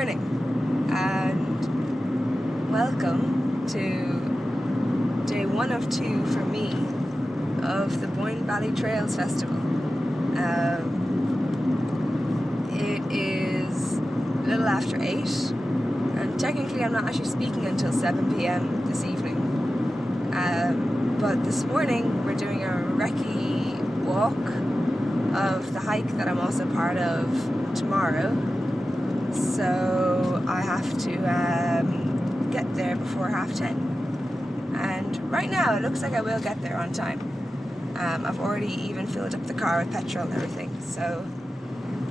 morning and welcome to day 1 of 2 for me of the Boyne Valley Trails Festival. It is a little after 8 and technically I'm not actually speaking until 7 p.m. this evening, but this morning we're doing a recce walk of the hike that I'm also part of tomorrow, so I have to get there before 10:30, and right now it looks like I will get there on time. I've already even filled up the car with petrol and everything, so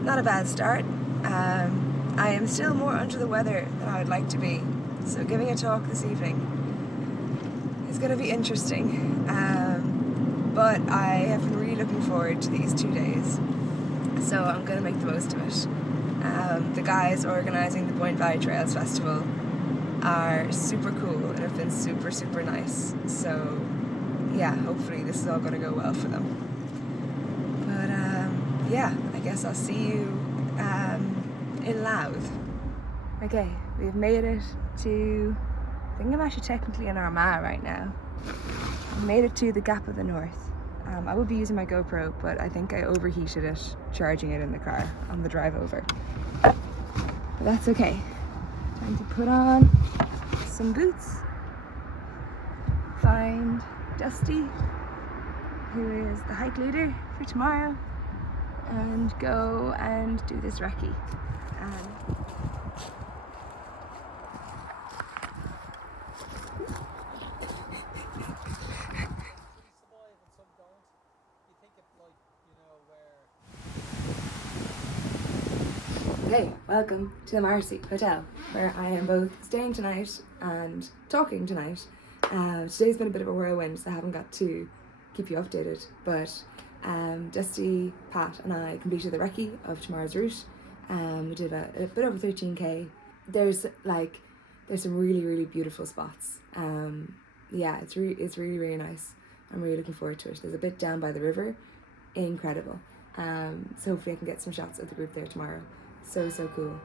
not a bad start. I am still more under the weather than I would like to be, so giving a talk this evening is going to be interesting, but I have been really looking forward to these 2 days, so I'm going to make the most of it. The guys organising the Boyne Valley Trails Festival are super cool and have been super nice, so yeah, hopefully this is all going to go well for them. But yeah, I guess I'll see you in Louth. Okay, we've made it to, I think I'm actually technically in Armagh right now. I've made it to the Gap of the North. I would be using my GoPro, but I think I overheated it charging it in the car on the drive over. But that's okay. Time to put on some boots, find Dusty, who is the hike leader for tomorrow, and go and do this recce. Hey, welcome to the Marcy Hotel, where I am both staying tonight and talking tonight. Today's been a bit of a whirlwind, so I haven't got to keep you updated, but Dusty, Pat and I completed the recce of tomorrow's route. We did a bit over 13k. There's some really beautiful spots. Yeah, it's really nice. I'm really looking forward to it. There's a bit down by the river, incredible. So hopefully I can get some shots of the group there tomorrow. So cool.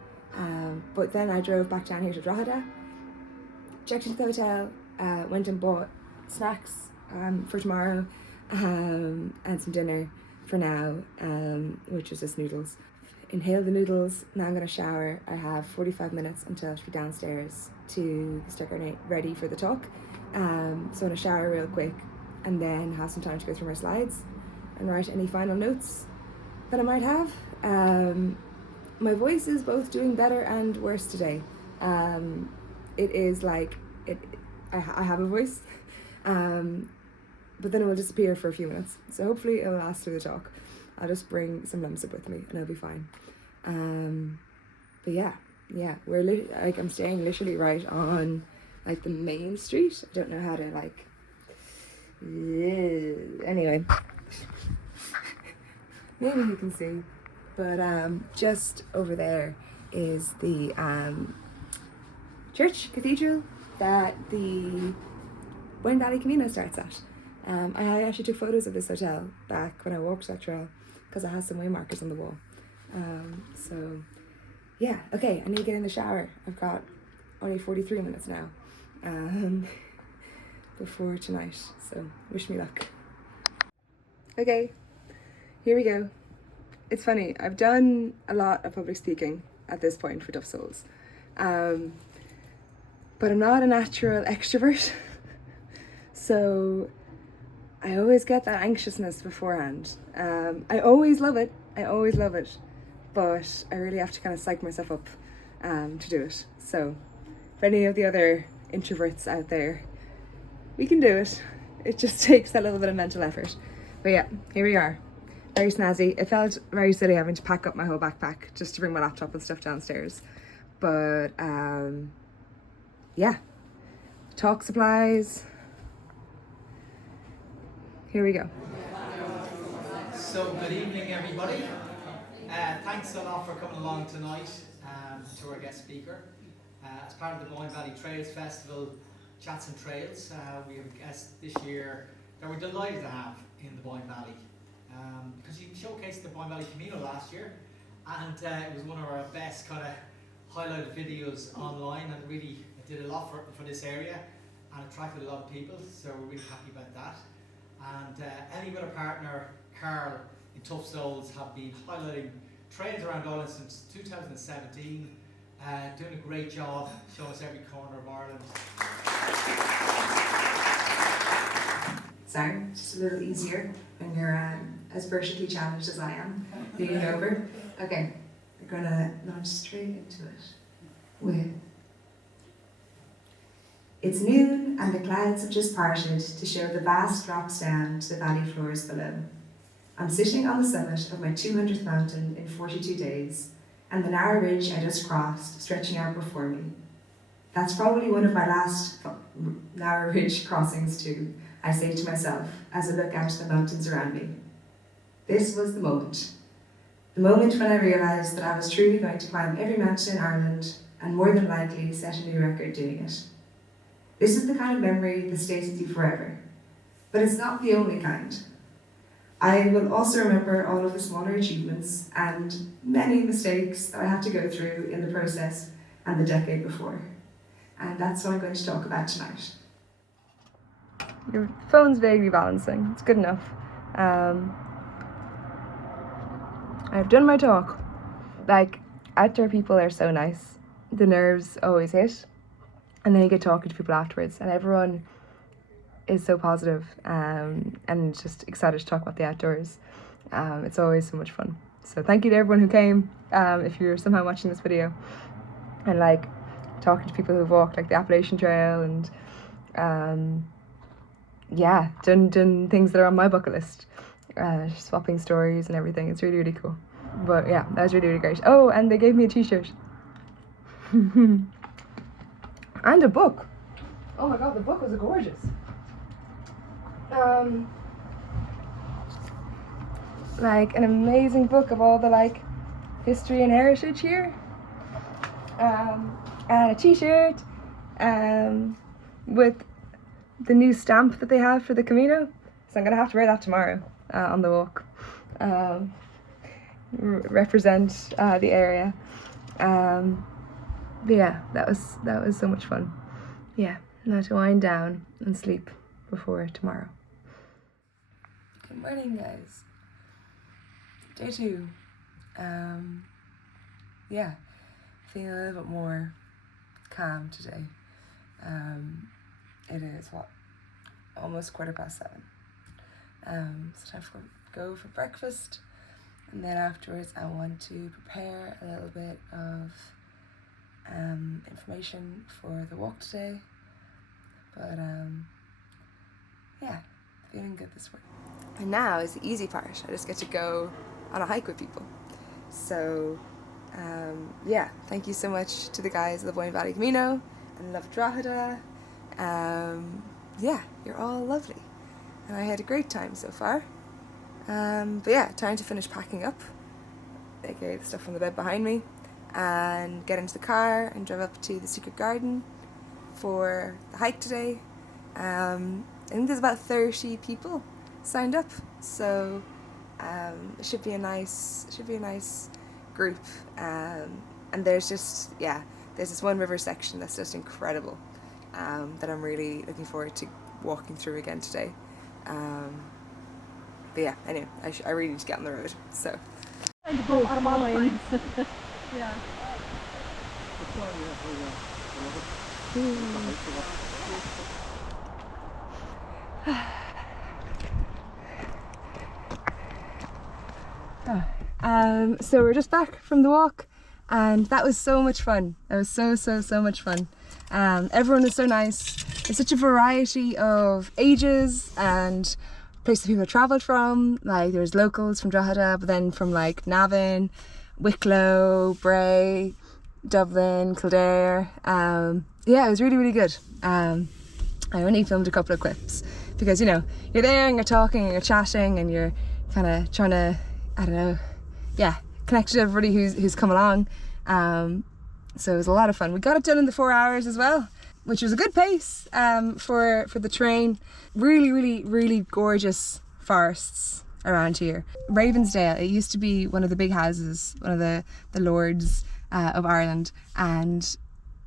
But then I drove back down here to Drogheda, checked into the hotel, went and bought snacks for tomorrow, and some dinner for now, which was just noodles. Inhaled the noodles, now I'm going to shower. I have 45 minutes until I should be downstairs to start getting ready for the talk. So I'm going to shower real quick and then have some time to go through my slides and write any final notes that I might have. My voice is both doing better and worse today. It is like, I have a voice, but then it will disappear for a few minutes. So hopefully it'll last through the talk. I'll just bring some Lemsip with me and it'll be fine. But yeah, we're I'm staying literally right on like the main street. I don't know how to anyway, maybe you can see. But just over there is the church cathedral that the Boyne Valley Camino starts at. I actually took photos of this hotel back when I walked that trail because it has some way markers on the wall. So yeah, okay, I need to get in the shower. I've got only 43 minutes now before tonight, so wish me luck. Okay, here we go. It's funny, I've done a lot of public speaking at this point for Duff Souls, but I'm not a natural extrovert, so I always get that anxiousness beforehand. I always love it, but I really have to kind of psych myself up to do it. So for any of the other introverts out there, we can do it. It just takes that little bit of mental effort. But yeah, here we are. Very snazzy. It felt very silly having to pack up my whole backpack just to bring my laptop and stuff downstairs. But yeah, talk supplies. Here we go. So good evening everybody. Thanks a lot for coming along tonight to our guest speaker. As part of the Boyne Valley Trails Festival, Chats and Trails, we have a guest this year that we're delighted to have in the Boyne Valley. Because you showcased the Boyne Valley Camino last year, and it was one of our best kind of highlighted videos online and really did a lot for this area and attracted a lot of people, so we're really happy about that. And Ellie with her partner Carl in Tough Souls have been highlighting trails around Ireland since 2017, doing a great job, showing us every corner of Ireland. Sorry, just a little easier when you're as vertically challenged as I am, leaning over. Okay, we're gonna launch straight into it with It's noon and the clouds have just parted to show the vast drops down to the valley floors below. I'm sitting on the summit of my 200th mountain in 42 days, and the narrow ridge I just crossed stretching out before me. That's probably one of my last narrow ridge crossings too, I say to myself as I look out at the mountains around me. This was the moment. The moment when I realised that I was truly going to climb every mountain in Ireland and more than likely set a new record doing it. This is the kind of memory that stays with you forever. But it's not the only kind. I will also remember all of the smaller achievements and many mistakes that I had to go through in the process and the decade before. And that's what I'm going to talk about tonight. Your phone's vaguely balancing. It's good enough. I've done my talk. Like, outdoor people are so nice. The nerves always hit. And then you get talking to people afterwards, and everyone is so positive, and just excited to talk about the outdoors. It's always so much fun. So thank you to everyone who came, if you're somehow watching this video, and like talking to people who've walked like the Appalachian Trail and yeah, done things that are on my bucket list, swapping stories and everything. It's really, really cool. But yeah, that was really, really great. Oh, and they gave me a t-shirt. And a book. Oh my god, the book was gorgeous. Like an amazing book of all the like history and heritage here. And a t-shirt with the new stamp that they have for the Camino. So I'm gonna have to wear that tomorrow on the walk. Represent the area. But yeah, that was so much fun. Yeah, now to wind down and sleep before tomorrow. Good morning, guys. Day 2. Yeah, feeling a little bit more calm today. It is almost 7:15. It's time to go for breakfast, and then afterwards I want to prepare a little bit of information for the walk today, but yeah, feeling good this morning. And now is the easy part. I just get to go on a hike with people. So yeah, thank you so much to the guys of the Boyne Valley Camino and love Drogheda. Yeah, you're all lovely, and I had a great time so far. But yeah, time to finish packing up, aka the stuff on the bed behind me, and get into the car and drive up to the secret garden for the hike today. I think there's about 30 people signed up, so it should be a nice group. And there's this one river section that's just incredible, that I'm really looking forward to walking through again today. But yeah, anyway, I really need to get on the road, so. Yeah. So we're just back from the walk, and that was so much fun. That was so much fun. Everyone was so nice. There's such a variety of ages and places people travelled from. Like there was locals from Drogheda, but then from like Navan, Wicklow, Bray, Dublin, Kildare. Yeah, it was really, really good. I only filmed a couple of clips because, you know, you're there and you're talking and you're chatting and you're kind of trying to, I don't know, yeah, connect to everybody who's come along. So it was a lot of fun. We got it done in the 4 hours as well, which was a good pace for the train. Really, really, really gorgeous forests around here. Ravensdale, it used to be one of the big houses, one of the lords' of Ireland, and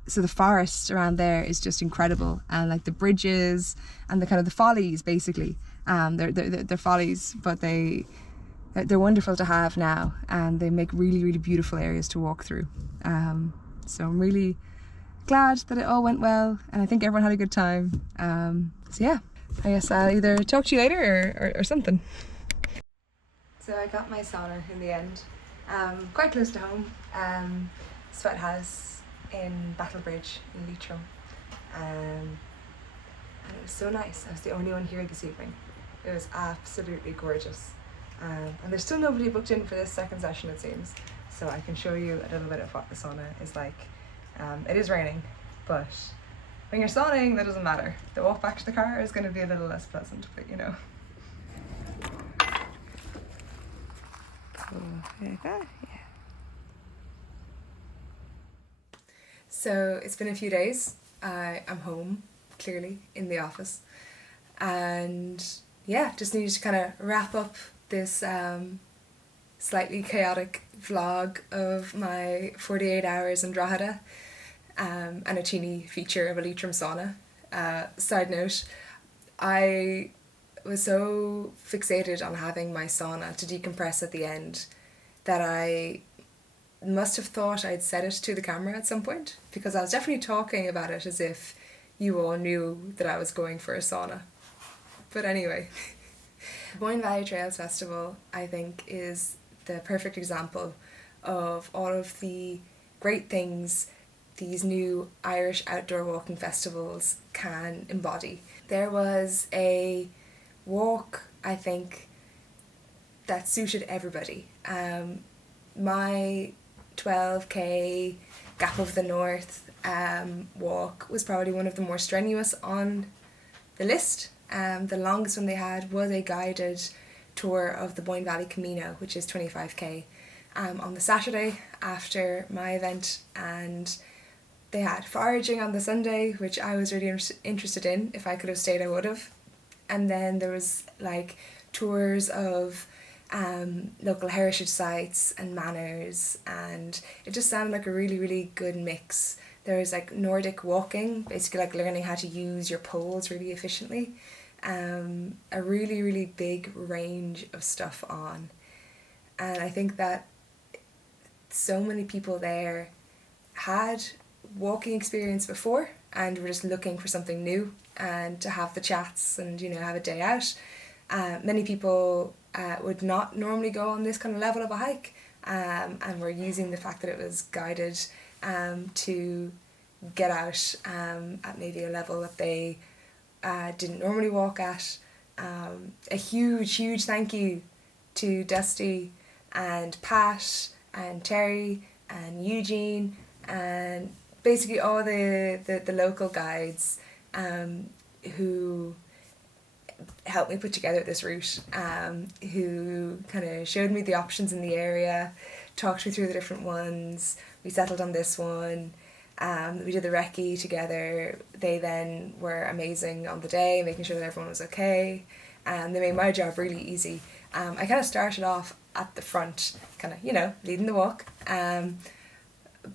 so the forest around there is just incredible, and like the bridges and the kind of the follies basically. They're follies, but they're wonderful to have now, and they make really, really beautiful areas to walk through. So I'm really glad that it all went well, and I think everyone had a good time. So yeah, I guess I'll either talk to you later or something. So I got my sauna in the end, quite close to home, Sweat House in Battlebridge in Leitrim, and it was so nice. I was the only one here this evening. It was absolutely gorgeous, and there's still nobody booked in for this second session, it seems, so I can show you a little bit of what the sauna is like. It is raining, but when you're sauning, that doesn't matter. The walk back to the car is going to be a little less pleasant, but you know. Like that, yeah. So it's been a few days. I'm home, clearly, in the office, and yeah, just needed to kind of wrap up this slightly chaotic vlog of my 48 hours in Drogheda, and a teeny feature of a Leitrim sauna. Side note, I was so fixated on having my sauna to decompress at the end that I must have thought I'd set it to the camera at some point, because I was definitely talking about it as if you all knew that I was going for a sauna. But anyway, Boyne Valley Trails Festival, I think, is the perfect example of all of the great things these new Irish outdoor walking festivals can embody. There was a walk, I think, that suited everybody. My 12k Gap of the North walk was probably one of the more strenuous on the list. The longest one they had was a guided tour of the Boyne Valley Camino, which is 25k, on the Saturday after my event, and they had foraging on the Sunday, which I was really interested in. If I could have stayed, I would have. And then there was like tours of local heritage sites and manors, and it just sounded like a really, really good mix. There was like Nordic walking, basically like learning how to use your poles really efficiently. A really, really big range of stuff on. And I think that so many people there had walking experience before and were just looking for something new and to have the chats and, you know, have a day out. Many people would not normally go on this kind of level of a hike, and were using the fact that it was guided to get out at maybe a level that they didn't normally walk at. A huge thank you to Dusty and Pat and Terry and Eugene and basically all the local guides who helped me put together this route, who kind of showed me the options in the area, talked me through the different ones. We settled on this one. We did the recce together. They then were amazing on the day, making sure that everyone was okay, and they made my job really easy. I kind of started off at the front, kind of, you know, leading the walk,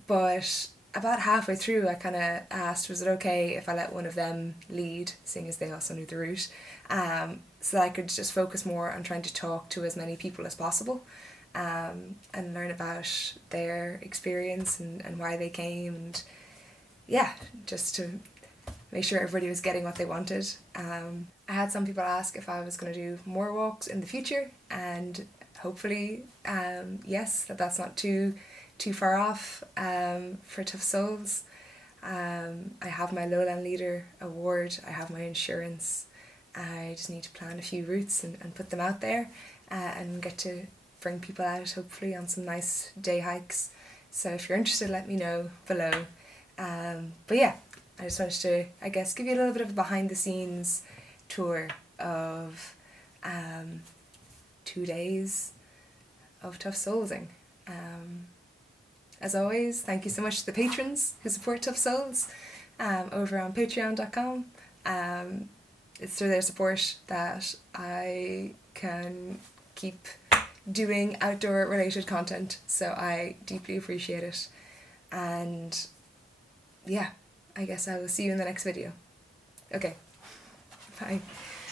but about halfway through I kind of asked, was it okay if I let one of them lead, seeing as they also knew the route, so that I could just focus more on trying to talk to as many people as possible, and learn about their experience and why they came, and yeah, just to make sure everybody was getting what they wanted. I had some people ask if I was going to do more walks in the future, and hopefully yes, that's not too far off for Tough Souls. I have my Lowland Leader award, I have my insurance. I just need to plan a few routes and put them out there, and get to bring people out hopefully on some nice day hikes. So if you're interested, let me know below. But yeah, I just wanted to, I guess, give you a little bit of a behind the scenes tour of 2 days of Tough Soulsing. As always, thank you so much to the patrons who support Tough Souls over on patreon.com. It's through their support that I can keep doing outdoor related content, so I deeply appreciate it. and yeah, I guess I will see you in the next video. Okay, bye.